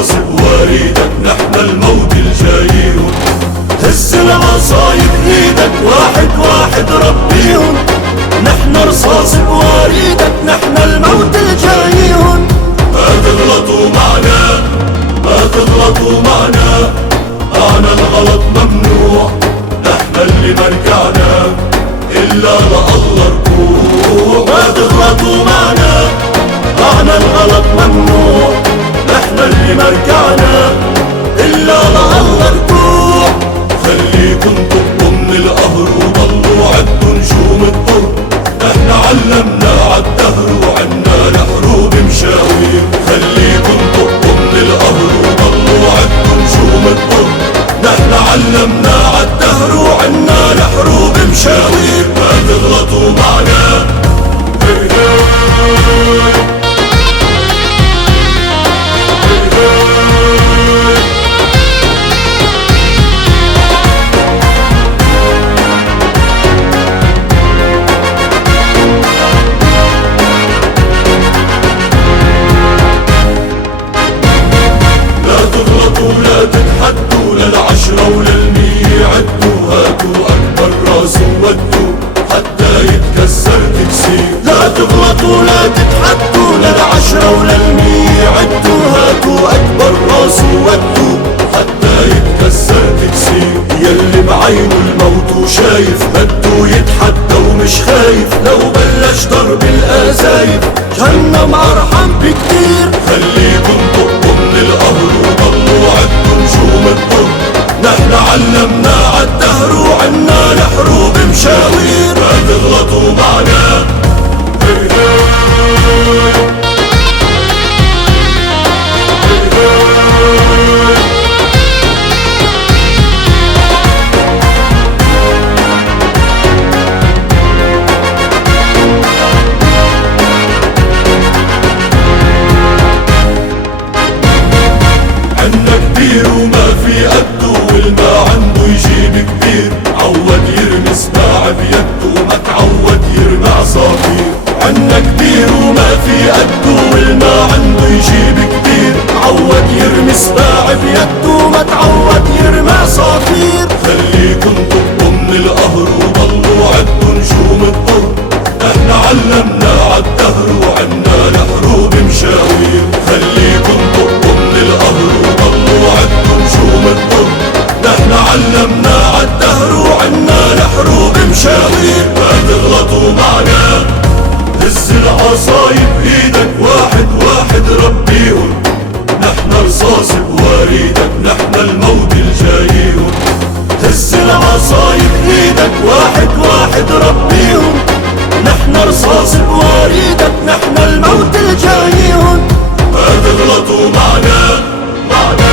رصاص بوريدك، نحن الموت الجايين. هز العصايب ايدك واحد واحد ربيهم، نحن رصاص بوريدك، نحن الموت الجايين. ما تغلطوا معنا، ما تغلطوا معنا، معنا الغلط ممنوع، نحن اللي ما رجعنا إلا لله ركوع. ما تغلطوا معنا، معنا الغلط ممنوع، نحن اللي ما رجعنا إلا لله ركوع. خليكن طبوا من القهر وضلوا عدوا نجوم الطر، نحن علمنا عالدهر وعنا لحروب مشاوير. خليكن طبوا من القهر وضلوا عدوا نجوم الطر، نحن علمنا عالدهر وعنا لحروب مشاوير. ما تغلطوا معنا، لا تتحدوا للعشرة وللمية عدوا، هاتوا أكبر راس وودوا حتى يتكسر تكسير. لا تغلطوا لا تتحدوا للعشرة وللمية عدوا، هاتوا أكبر راس وودوا حتى يتكسر تكسير. يلي بعينه الموت وشايف بده يتحدى ومش خايف، لو بلش ضرب القذايف جهنم أرحم بكتير. خليكن طبوا من القهر وضلوا عدوا نجوم الطر، نحن علمنا عالدهر وعنا لحروب مشاوير. ما تغلطوا معنا، عنا كبير وما في قده، والما عنده يجيب كبير. عود يرمي سباع بيده وما تعود يرمي عصافير. عنا كبير وما في قده، والما عنده يجيب كبير. عود يرمي سباع بيده وما تعود يرمي عصافير. خليكن طبوا من القهر وضلوا عدوا نجوم الطر، نحن علمنا عالدهر وعنا لحروب مشاوير. خليكن طبوا من القهر وضلوا عدوا نجوم الطر، نحن علمنا عالدهر وعنا لحروب مشاوير. ما تغلطوا معنا، هز العصايب ايدك واحد واحد ربيهم، نحن رصاص بوريدك، نحن الموت الجايين. هز العصايب ايدك واحد واحد ربيهم، نحن رصاص بوريدك، نحن الموت الجايين. ما تغلطوا معنا، معنا